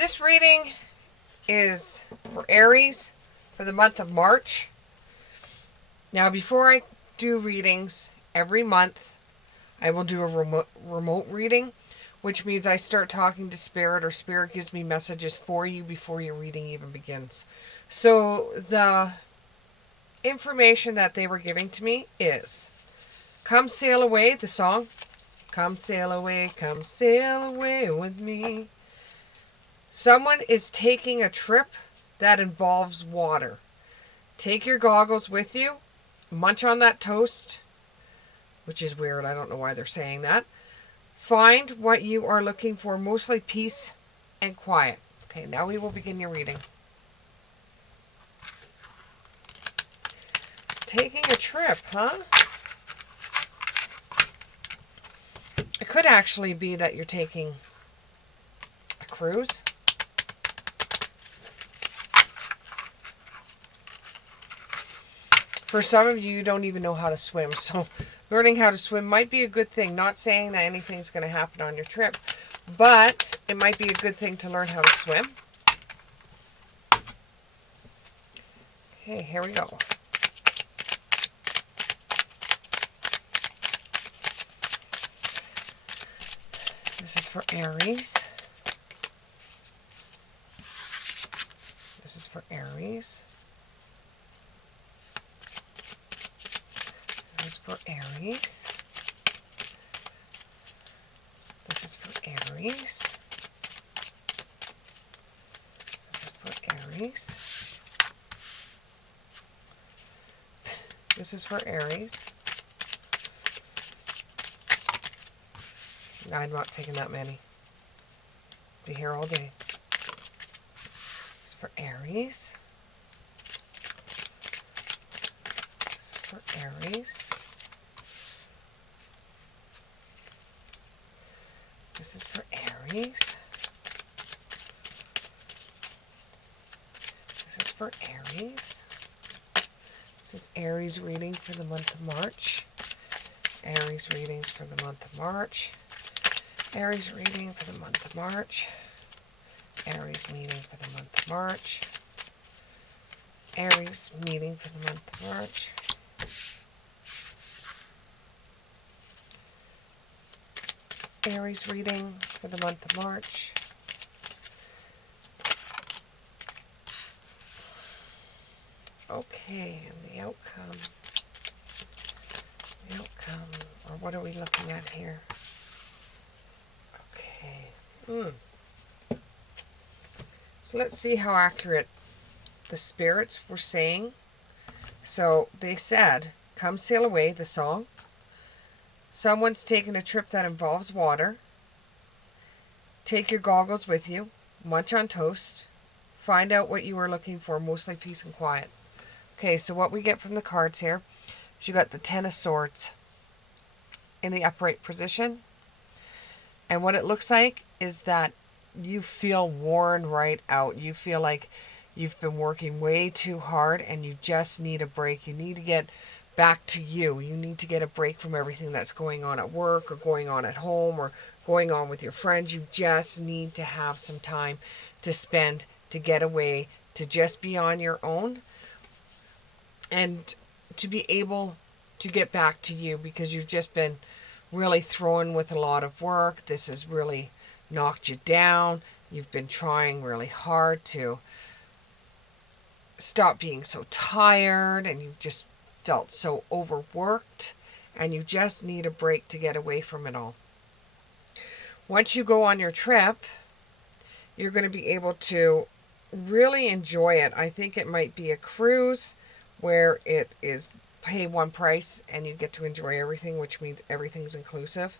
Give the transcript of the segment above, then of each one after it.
This reading is for Aries for the month of March. Now, before I do readings every month, I will do a remote reading, which means I start talking to Spirit, or Spirit gives me messages for you before your reading even begins. So the information that they were giving to me is, Come Sail Away, the song. Come sail away with me. Someone is taking a trip that involves water. Take your goggles with you. Munch on that toast, which is weird. I don't know why they're saying that. Find what you are looking for, mostly peace and quiet. Okay, now we will begin your reading. It's taking a trip, huh? It could actually be that you're taking a cruise. For some of you, you don't even know how to swim, so learning how to swim might be a good thing. Not saying that anything's going to happen on your trip, but it might be a good thing to learn how to swim. Okay, here we go. This is for Aries. This is for Aries. This is for Aries. This is for Aries. This is for Aries. This is for Aries. I'm not taking that many. Be here all day. This is for Aries. This is for Aries. This is for Aries. This is for Aries. This is Aries reading for the month of March. Aries readings for the month of March. Aries reading for the month of March. Aries meeting for the month of March. Aries meeting for the month of March. Aries reading for the month of March. Okay, and the outcome, or what are we looking at here? Okay. So let's see how accurate the spirits were saying. So they said, Come Sail Away, the song. Someone's taking a trip that involves water. Take your goggles with you. Munch on toast. Find out what you are looking for, mostly peace and quiet. Okay, so what we get from the cards here is you got the Ten of Swords in the upright position. And what it looks like is that you feel worn right out. You feel like you've been working way too hard and you just need a break. You need to get back to you. You need to get a break from everything that's going on at work or going on at home or going on with your friends. You just need to have some time to spend, to get away, to just be on your own and to be able to get back to you, because you've just been really thrown with a lot of work. This has really knocked you down. You've been trying really hard to stop being so tired, and you've just felt so overworked, and you just need a break to get away from it all. Once you go on your trip, you're going to be able to really enjoy it. I think it might be a cruise where it is pay one price and you get to enjoy everything, which means everything's inclusive.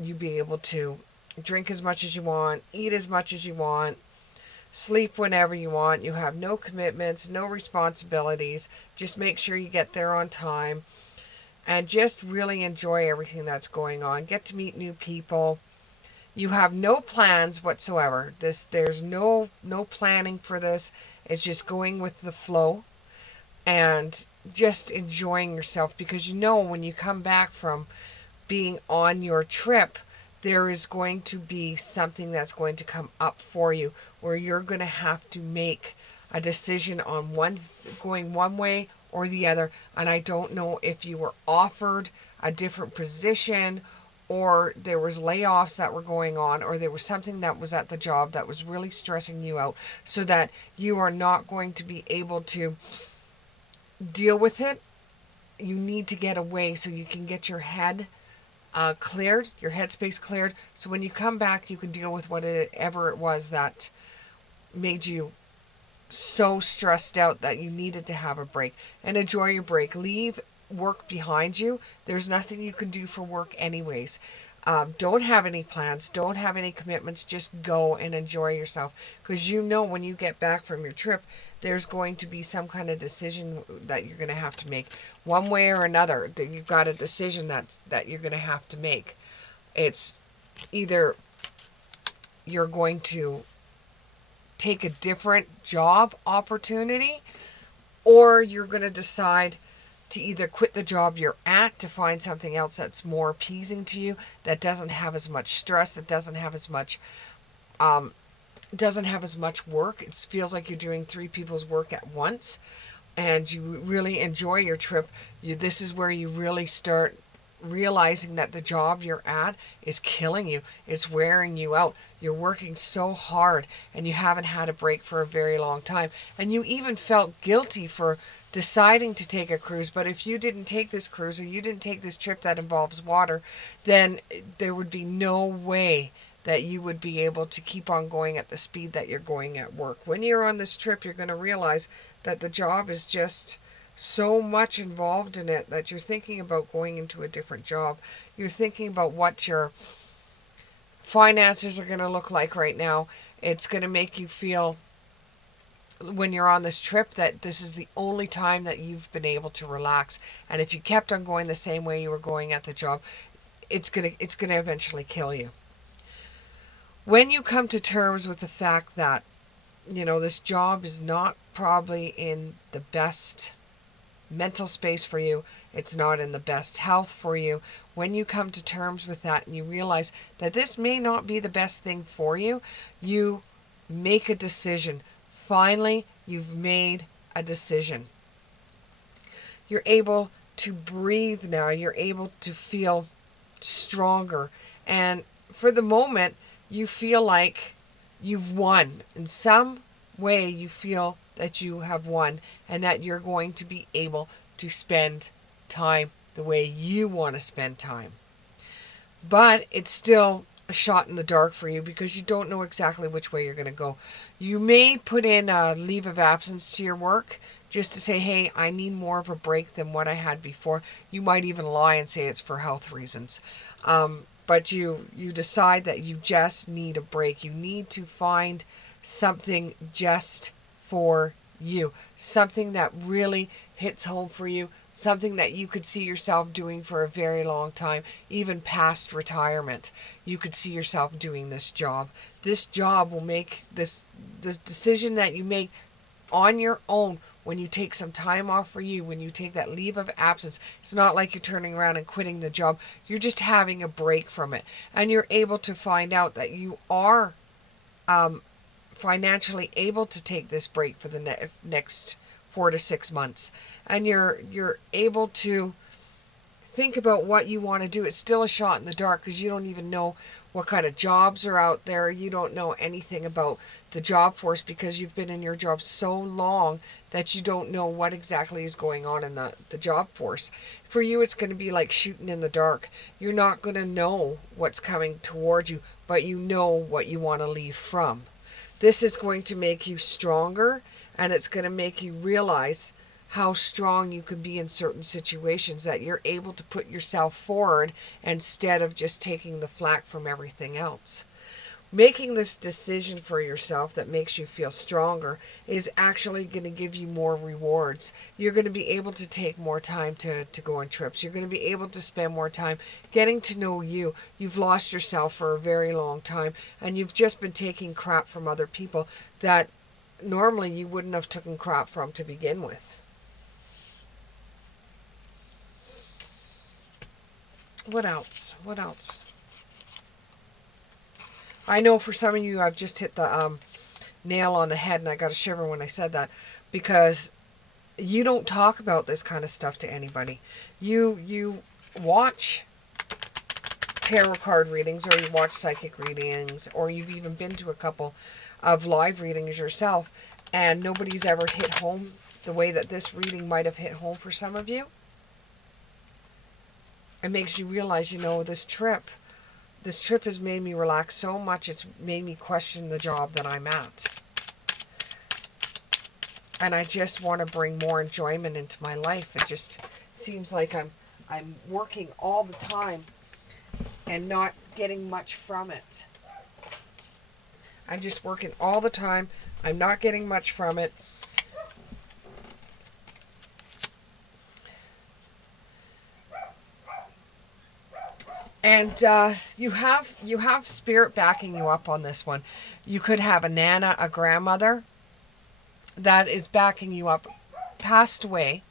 You'll be able to drink as much as you want, eat as much as you want, sleep whenever you want. You have no commitments, no responsibilities. Just make sure you get there on time and just really enjoy everything that's going on. Get to meet new people. You have no plans whatsoever. There's no planning for this. It's just going with the flow and just enjoying yourself, because you know when you come back from being on your trip, there is going to be something that's going to come up for you where you're going to have to make a decision on going one way or the other. And I don't know if you were offered a different position, or there was layoffs that were going on, or there was something that was at the job that was really stressing you out, so that you are not going to be able to deal with it. You need to get away so you can get your head cleared, your headspace cleared, so when you come back, you can deal with whatever it was that made you so stressed out that you needed to have a break. And enjoy your break. Leave work behind you. There's nothing you can do for work anyways. Don't have any plans. Don't have any commitments. Just go and enjoy yourself. Because you know when you get back from your trip, there's going to be some kind of decision that you're going to have to make. One way or another, that you've got a decision that you're going to have to make. It's either you're going to take a different job opportunity, or you're going to decide to either quit the job you're at to find something else that's more appeasing to you, that doesn't have as much stress, that doesn't have as much work. It feels like you're doing three people's work at once, and you really enjoy your trip. This is where you really start realizing that the job you're at is killing you. It's wearing you out. You're working so hard, and you haven't had a break for a very long time. And you even felt guilty for deciding to take a cruise. But if you didn't take this cruise, or you didn't take this trip that involves water, then there would be no way that you would be able to keep on going at the speed that you're going at work. When you're on this trip, you're going to realize that the job is just so much involved in it that you're thinking about going into a different job. You're thinking about what your finances are going to look like right now. It's going to make you feel, when you're on this trip, that this is the only time that you've been able to relax. And if you kept on going the same way you were going at the job, it's going to eventually kill you. When you come to terms with the fact that, this job is not probably in the best mental space for you, it's not in the best health for you, when you come to terms with that and you realize that this may not be the best thing for you, you make a decision. Finally, you've made a decision. You're able to breathe now. You're able to feel stronger. And for the moment, you feel like you've won. In some way, you feel that you have won, and that you're going to be able to spend time the way you want to spend time. But it's still a shot in the dark for you, because you don't know exactly which way you're going to go. You may put in a leave of absence to your work just to say, hey, I need more of a break than what I had before. You might even lie and say it's for health reasons. But you decide that you just need a break. You need to find something just for you. Something that really hits home for you. Something that you could see yourself doing for a very long time, even past retirement. You could see yourself doing this job. This job will make this decision that you make on your own. When you take some time off for you, when you take that leave of absence, it's not like you're turning around and quitting the job. You're just having a break from it. And you're able to find out that you are financially able to take this break for the next 4 to 6 months. And you're able to think about what you want to do. It's still a shot in the dark, because you don't even know what kind of jobs are out there. You don't know anything about the job force, because you've been in your job so long that you don't know what exactly is going on in the job force. For you, it's going to be like shooting in the dark. You're not going to know what's coming towards you, but you know what you want to leave from. This is going to make you stronger, and it's going to make you realize how strong you can be in certain situations, that you're able to put yourself forward instead of just taking the flack from everything else. Making this decision for yourself that makes you feel stronger is actually going to give you more rewards. You're going to be able to take more time to go on trips. You're going to be able to spend more time getting to know you. You've lost yourself for a very long time, and you've just been taking crap from other people that normally you wouldn't have taken crap from to begin with. What else? What else? I know for some of you, I've just hit the nail on the head, and I got a shiver when I said that, because you don't talk about this kind of stuff to anybody. You watch tarot card readings, or you watch psychic readings, or you've even been to a couple of live readings yourself, and nobody's ever hit home the way that this reading might have hit home for some of you. It makes you realize, you know, this trip has made me relax so much, it's made me question the job that I'm at. And I just want to bring more enjoyment into my life. It just seems like I'm working all the time and not getting much from it. I'm just working all the time. I'm not getting much from it. And you have spirit backing you up on this one. You could have a nana, a grandmother, that is backing you up, passed away,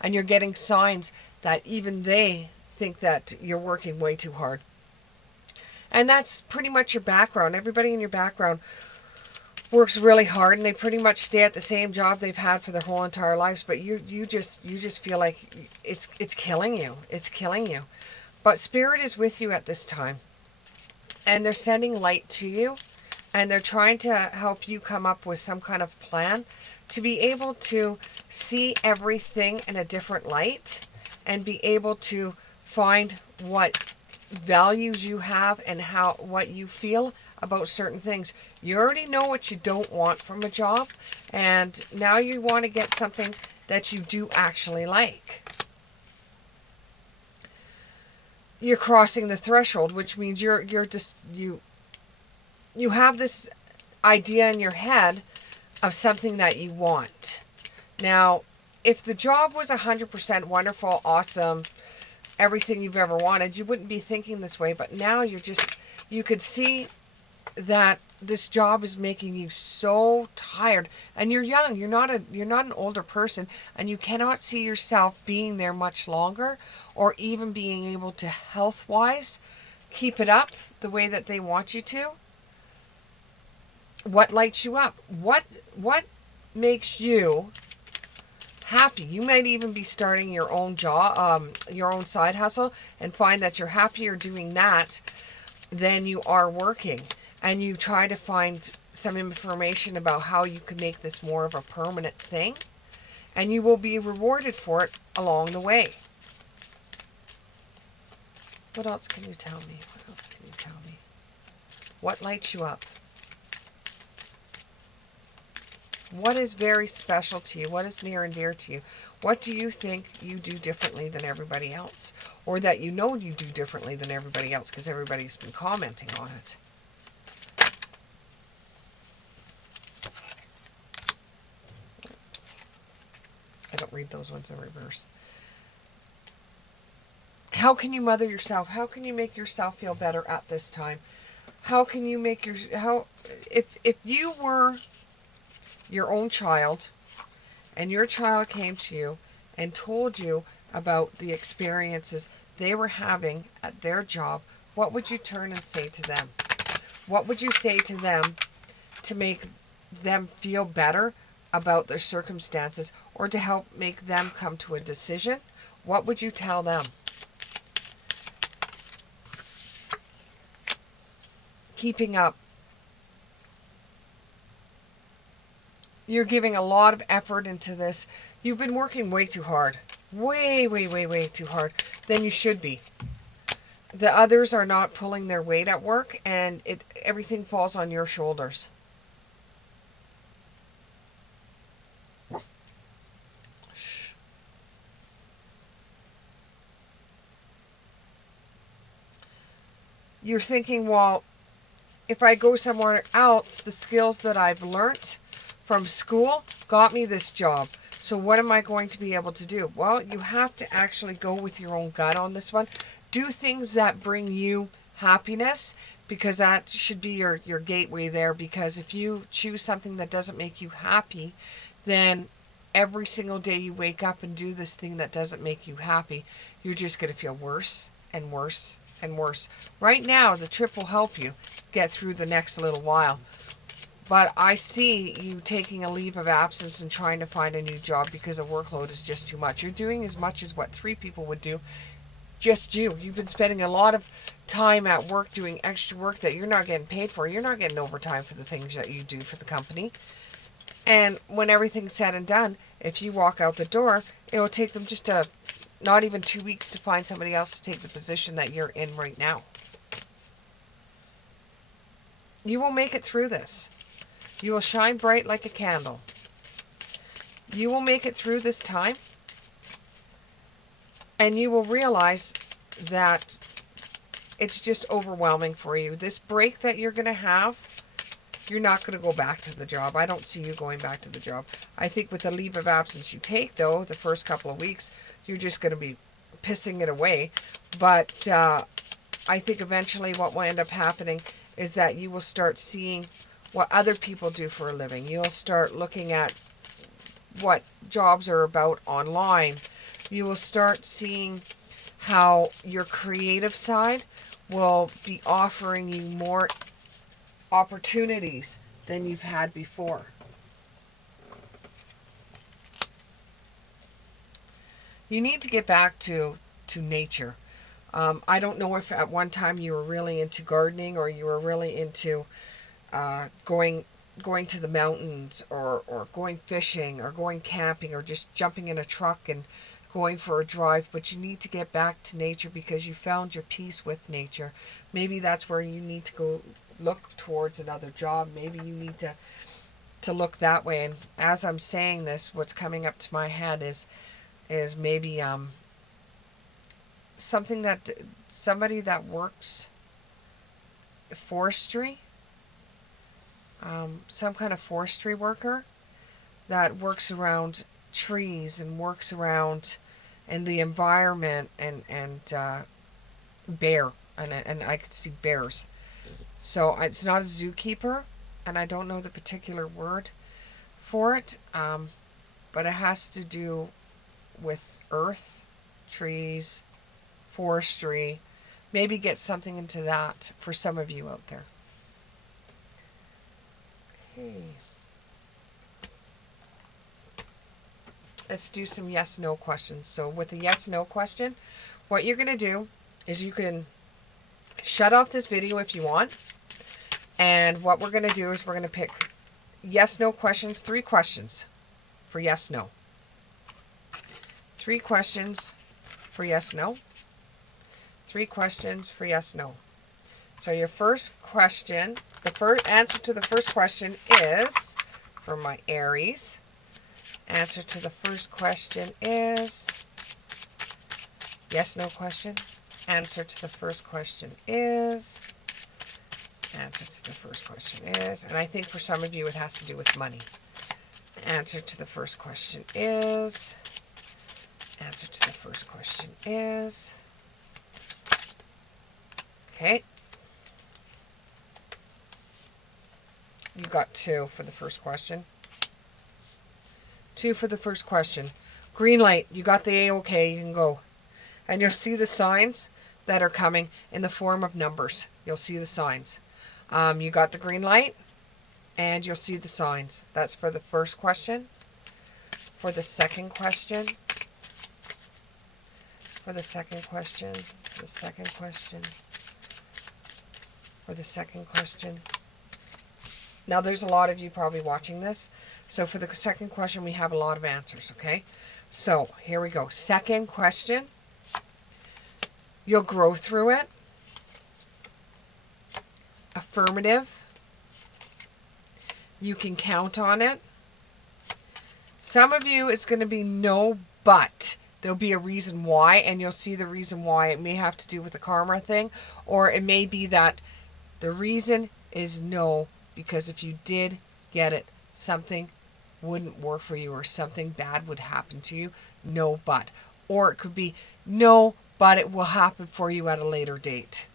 and you're getting signs that even they think that you're working way too hard. And that's pretty much your background. Everybody in your background works really hard, and they pretty much stay at the same job they've had for their whole entire lives, but you just feel like it's killing you. It's killing you. But Spirit is with you at this time, and they're sending light to you, and they're trying to help you come up with some kind of plan to be able to see everything in a different light, and be able to find what values you have and what you feel about certain things. You already know what you don't want from a job, and now you want to get something that you do actually like. You're crossing the threshold, which means you have this idea in your head of something that you want. Now, if the job was 100% wonderful, awesome, everything you've ever wanted, you wouldn't be thinking this way. But now you could see that this job is making you so tired, and you're young. You're not an older person, and you cannot see yourself being there much longer, or even being able to health-wise keep it up the way that they want you to. What lights you up? What makes you happy? You might even be starting your own job, your own side hustle, and find that you're happier doing that than you are working. And you try to find some information about how you can make this more of a permanent thing, and you will be rewarded for it along the way. What else can you tell me? What else can you tell me? What lights you up? What is very special to you? What is near and dear to you? What do you think you do differently than everybody else? Or that you know you do differently than everybody else, because everybody's been commenting on it. I don't read those ones in reverse. How can you mother yourself? How can you make yourself feel better at this time? How can you make if you were your own child, and your child came to you and told you about the experiences they were having at their job, what would you turn and say to them? What would you say to them to make them feel better about their circumstances, or to help make them come to a decision? What would you tell them? Keeping up. You're giving a lot of effort into this. You've been working way too hard. Way, way, way, way too hard than you should be. The others are not pulling their weight at work, and everything falls on your shoulders. You're thinking, well, if I go somewhere else, the skills that I've learnt from school got me this job. So what am I going to be able to do? Well, you have to actually go with your own gut on this one. Do things that bring you happiness, because that should be your gateway there. Because if you choose something that doesn't make you happy, then every single day you wake up and do this thing that doesn't make you happy, you're just going to feel worse and worse and worse. Right now, the trip will help you get through the next little while. But I see you taking a leave of absence and trying to find a new job because the workload is just too much. You're doing as much as what 3 people would do. Just you. You've been spending a lot of time at work doing extra work that you're not getting paid for. You're not getting overtime for the things that you do for the company. And when everything's said and done, if you walk out the door, it will take them just not even 2 weeks to find somebody else to take the position that you're in right now. You will make it through this. You will shine bright like a candle. You will make it through this time. And you will realize that it's just overwhelming for you. This break that you're going to have, you're not going to go back to the job. I don't see you going back to the job. I think with the leave of absence you take, though, the first couple of weeks, you're just going to be pissing it away. But I think eventually what will end up happening is that you will start seeing what other people do for a living. You'll start looking at what jobs are about online. You will start seeing how your creative side will be offering you more opportunities than you've had before. You need to get back to nature. I don't know if at one time you were really into gardening or you were really into going to the mountains or going fishing or going camping or just jumping in a truck and going for a drive, but you need to get back to nature because you found your peace with nature. Maybe that's where you need to go look towards another job. Maybe you need to look that way. And as I'm saying this, what's coming up to my head is maybe somebody that works forestry, some kind of forestry worker that works around trees and works around and the environment and bear and I could see bears. So it's not a zookeeper, and I don't know the particular word for it, but it has to do with earth, trees, forestry. Maybe get something into that for some of you out there. Okay. Let's do some yes/no questions. So with the yes/no question, what you're going to do is you can shut off this video if you want. And what we're going to do is we're going to pick yes/no questions, 3 questions for yes/no. 3 questions for yes/no. 3 questions for yes/no. So your first question, the first answer to the first question is, for my Aries, answer to the first question is, yes/no question. Answer to the first question is, answer to the first question is, and I think for some of you it has to do with money. Answer to the first question is, answer to the first question is, okay. You got 2 for the first question. 2 for the first question. Green light, you got the A-OK, you can go. And you'll see the signs that are coming in the form of numbers. You'll see the signs. You got the green light, and you'll see the signs. That's for the first question. For the second question. For the second question. For the second question. For the second question. Now, there's a lot of you probably watching this. So for the second question, we have a lot of answers, okay? So here we go. Second question. You'll grow through it. Affirmative. You can count on it. Some of you, it's going to be no, but there'll be a reason why, and you'll see the reason why. It may have to do with the karma thing, or it may be that the reason is no, because if you did get it, something wouldn't work for you or something bad would happen to you. No, but. Or it could be no, but it will happen for you at a later date.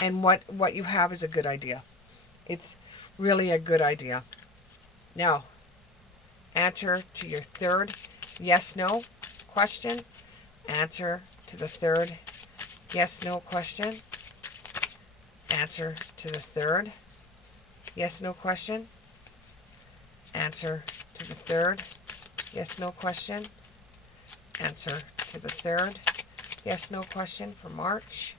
And what you have is a good idea. It's really a good idea. Now, answer to your third yes/no question. Answer to the third Yes, no question. Answer to the third. Yes, no question. Answer to the third. Yes, no question. Answer to the third. Yes, no question for March.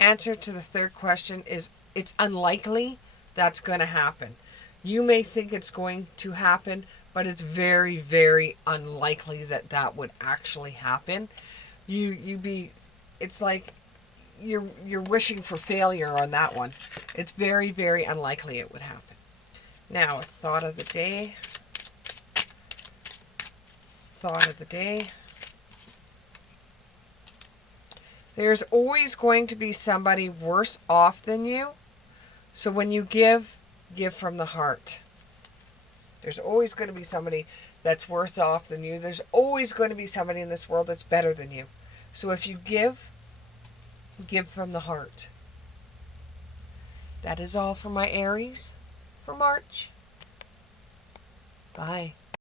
Answer to the third question is it's unlikely that's going to happen. You may think it's going to happen, but it's very, very unlikely that that would actually happen. It's like you're wishing for failure on that one. It's very, very unlikely it would happen. Now, a thought of the day. Thought of the day. There's always going to be somebody worse off than you. So when you give from the heart. There's always going to be somebody that's worse off than you. There's always going to be somebody in this world that's better than you. So if you give from the heart. That is all for my Aries for March. Bye.